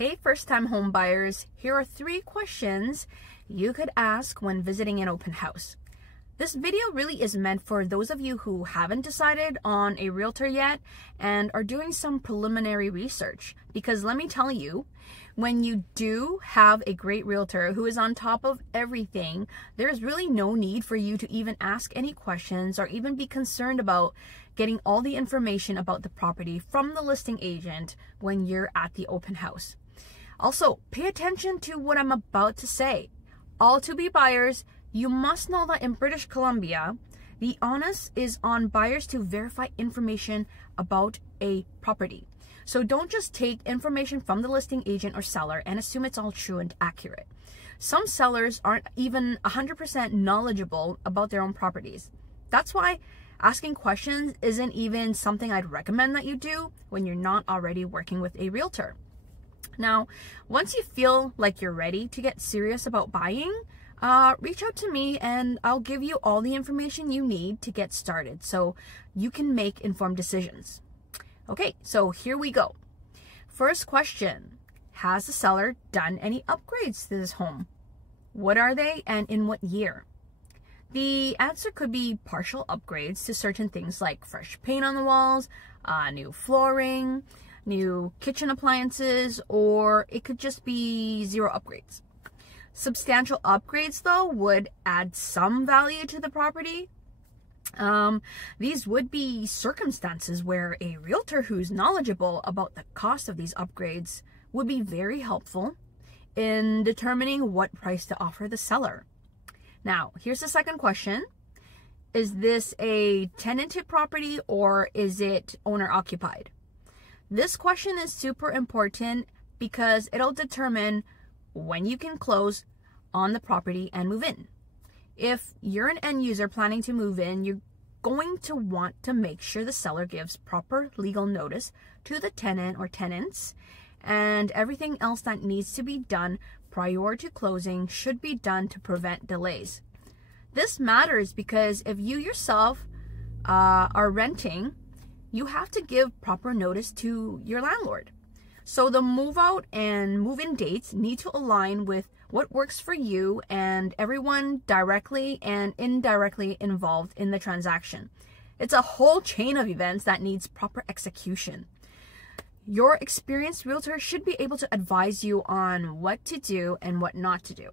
Hey, first-time home buyers, here are 3 questions you could ask when visiting an open house. This video really is meant for those of you who haven't decided on a realtor yet and are doing some preliminary research. Because let me tell you, when you do have a great realtor who is on top of everything, there's really no need for you to even ask any questions or even be concerned about getting all the information about the property from the listing agent when you're at the open house. Also, pay attention to what I'm about to say. All to-be buyers, you must know that in British Columbia, the onus is on buyers to verify information about a property. So don't just take information from the listing agent or seller and assume it's all true and accurate. Some sellers aren't even 100% knowledgeable about their own properties. That's why asking questions isn't even something I'd recommend that you do when you're not already working with a realtor. Now, once you feel like you're ready to get serious about buying, reach out to me and I'll give you all the information you need to get started so you can make informed decisions. Okay, so here we go. First question, has the seller done any upgrades to this home? What are they and in what year? The answer could be partial upgrades to certain things like fresh paint on the walls, new flooring, new kitchen appliances, or it could just be 0 upgrades. Substantial upgrades, though, would add some value to the property. These would be circumstances where a realtor who's knowledgeable about the cost of these upgrades would be very helpful in determining what price to offer the seller. Now, here's the second question. Is this a tenanted property or is it owner occupied? This question is super important because it'll determine when you can close on the property and move in. If you're an end user planning to move in, you're going to want to make sure the seller gives proper legal notice to the tenant or tenants, and everything else that needs to be done prior to closing should be done to prevent delays. This matters because if you yourself are renting, you have to give proper notice to your landlord. So the move out and move in dates need to align with what works for you and everyone directly and indirectly involved in the transaction. It's a whole chain of events that needs proper execution. Your experienced realtor should be able to advise you on what to do and what not to do.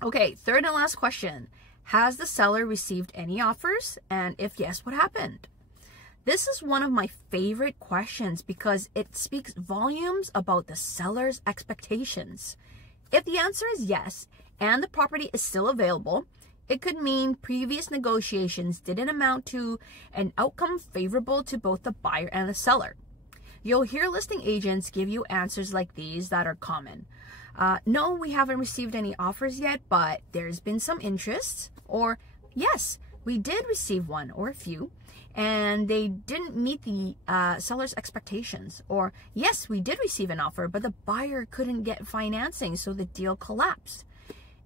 Okay, third and last question. Has the seller received any offers? And if yes, what happened? This is one of my favorite questions because it speaks volumes about the seller's expectations. If the answer is yes, and the property is still available, it could mean previous negotiations didn't amount to an outcome favorable to both the buyer and the seller. You'll hear listing agents give you answers like these that are common. No, we haven't received any offers yet, but there's been some interest. Or, yes, we did receive one or a few, and they didn't meet the seller's expectations. Or, yes, we did receive an offer, but the buyer couldn't get financing, so the deal collapsed.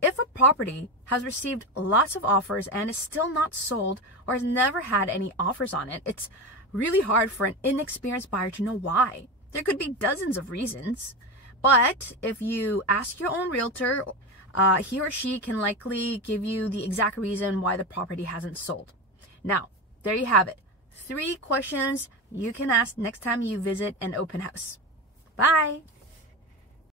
If a property has received lots of offers and is still not sold or has never had any offers on it, it's really hard for an inexperienced buyer to know why. There could be dozens of reasons. But if you ask your own realtor, he or she can likely give you the exact reason why the property hasn't sold. Now, there you have it. 3 questions you can ask next time you visit an open house. Bye!